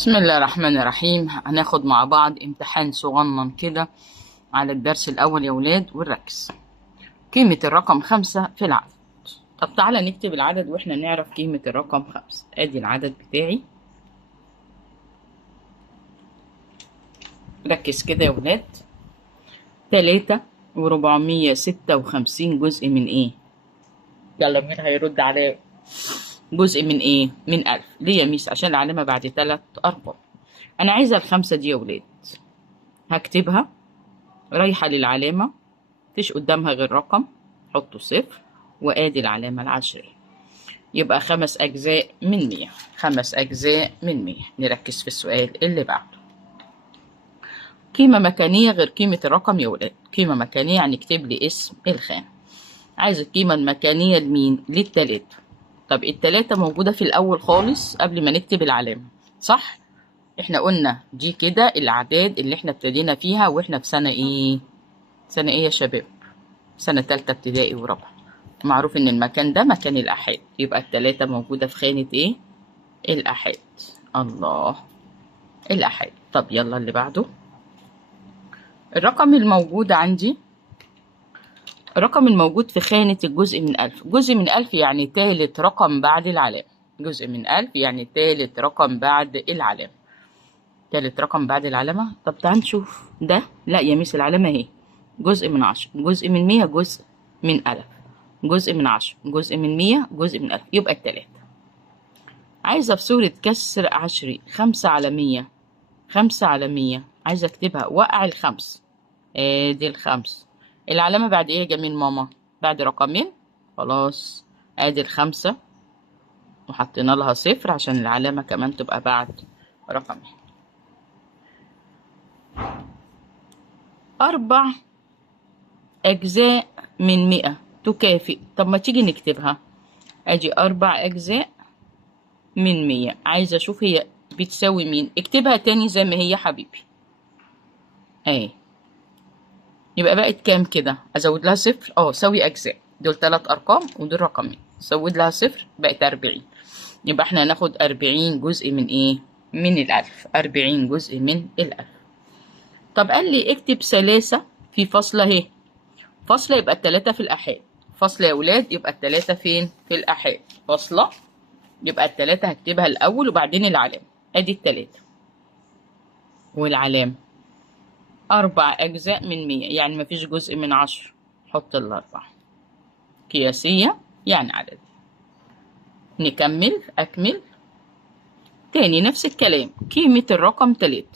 بسم الله الرحمن الرحيم. هناخد مع بعض امتحان صغنن كده على الدرس الأول يا ولاد، ونركز. قيمة الرقم 5 في العدد. طب تعالى نكتب العدد واحنا نعرف قيمة الرقم 5. ادي العدد بتاعي، ركز كده يا ولاد. 3,456 جزء من ايه؟ يلا مين هيرد عليا؟ جزء من ايه؟ من 1000. ليه يا ميس؟ عشان العلامة بعد 3 أرقام. أنا عايزة ال5 دي يا ولاد، هكتبها رايحة للعلامة، مفيش قدامها غير رقم، حطه 0 وادي العلامة العشرية. يبقى 5 أجزاء من 100. 5 أجزاء من 100. نركز في السؤال اللي بعده. قيمة مكانية غير قيمة الرقم يا ولاد. قيمة مكانية يعني اكتب لي اسم الخانة. عايز القيمة المكانية لمين؟ للتلاتة. طب التلاتة موجودة في الأول خالص قبل ما نكتب العلامة، صح؟ احنا قلنا دي كده الأعداد اللي احنا ابتدينا فيها واحنا في سنة ايه؟ سنة ايه يا شباب؟ سنة تالتة ابتدائي ورابعة. معروف ان المكان ده مكان الآحاد، يبقى التلاتة موجودة في خانة ايه؟ الآحاد. الله، الآحاد. طب يلا اللي بعده. الرقم الموجود عندي، الرقم الموجود في خانة الجزء من 1000. جزء من 1000 يعني تالت رقم بعد العلامة. جزء من 1000 يعني تالت رقم بعد العلامة. تالت رقم بعد العلامة. طب تعال نشوف ده. لا يا ميس، العلامة اهي. جزء من 10، جزء من 100، جزء من 1000، جزء من 10، جزء من 100، جزء من 1000. يبقى التلاتة. عايزة في صورة كسر عشري 5 على 100. 5 على 100 عايزة اكتبها، وقع الخمس. ادي الخمس. العلامة بعد ايه يا جميل ماما؟ بعد رقمين. خلاص، ادي الخمسة وحطينا لها 0 عشان العلامة كمان تبقى بعد رقمين. 4 أجزاء من 100 تكافئ. طب ما تيجي نكتبها. ادي 4 أجزاء من 100. عايزة اشوف هي بتساوي مين. اكتبها تاني زي ما هي حبيبي. اهي. يبقى بقت كام كده؟ ازود لها 0. ساوي اجزاء. دول 3 ارقام ودول رقمين. زود لها 0 بقت 40. يبقى احنا هناخد 40 جزء من ايه؟ من الالف. 40 جزء من الالف. طب قال لي اكتب ثلاثة في فاصلة اهي. فاصلة يبقى التلاتة في الآحاد. فاصلة يا ولاد يبقى التلاتة فين؟ في الآحاد. فاصلة يبقى التلاتة هكتبها الأول وبعدين العلامة. ادي التلاتة والعلامة. 4 أجزاء من 100 يعني مفيش جزء من 10. حط الأربعة. قياسية يعني عدد. نكمل. أكمل تاني نفس الكلام. قيمة الرقم 3.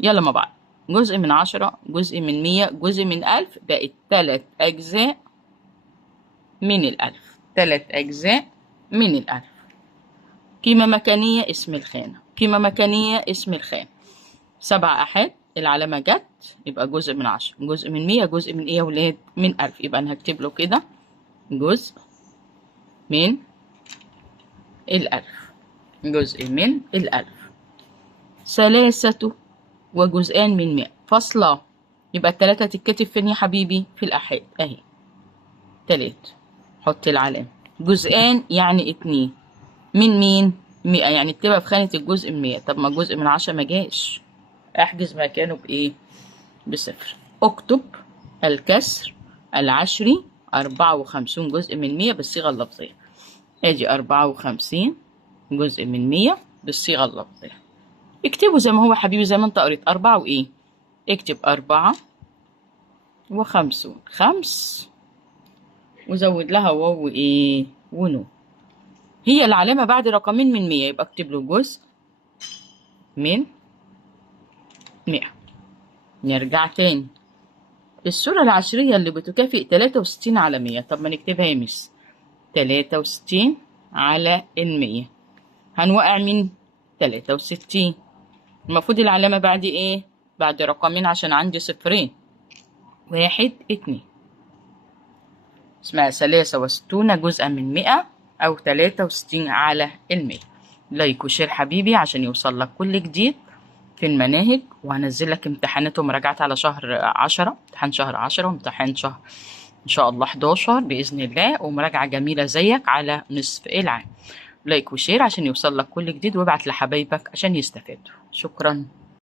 يلا مع بعض. جزء من 10، جزء من 100، جزء من 1000. بقت 3 أجزاء من الألف. 3 أجزاء من الألف. قيمة مكانية اسم الخانة. قيمة مكانية اسم الخانة. 7 آحاد. العلامة جت يبقى جزء من 10، جزء من 100، جزء من ايه يا ولاد؟ من 1000. يبقى انا هكتب له كده جزء من الألف. جزء من الألف. 3 وجزءان من 100. فاصلة يبقى التلاتة تتكتب فين يا حبيبي؟ في الآحاد اهي. 3. حط العلامة. جزءان يعني 2 من مين؟ 100 يعني اكتبها في خانة الجزء من 100. طب ما الجزء من 10 ما جاش. احجز مكانه بايه؟ ب0. اكتب الكسر العشري 54 جزء من 100 بالصيغة اللفظية. ادي 54 جزء من 100 بالصيغة اللفظية. اكتبه زي ما هو حبيبي، زي ما انت قريت. 4 وايه؟ اكتب 54 5 وزود لها واو وايه؟ ونو. هي العلامة بعد رقمين من 100 يبقى اكتب له جزء من 100. نرجع تاني. الصورة العشرية اللي بتكافئ 63 على 100. طب ما نكتبها يا مس. 63 على 100. هنوقع من 63. المفروض العلامة بعد ايه؟ بعد رقمين عشان عندي صفرين. 1 2. اسمها 63 جزءا من 100 أو 63 على 100. لايك وشير حبيبي عشان يوصل لك كل جديد في المناهج. وهنزل لك امتحانات ومراجعات على شهر 10. امتحان شهر 10 وامتحان شهر إن شاء الله 11 بإذن الله، ومراجعة جميلة زيك على نصف العام. لايك وشير عشان يوصل لك كل جديد، وابعت لحبايبك عشان يستفادوا. شكرا.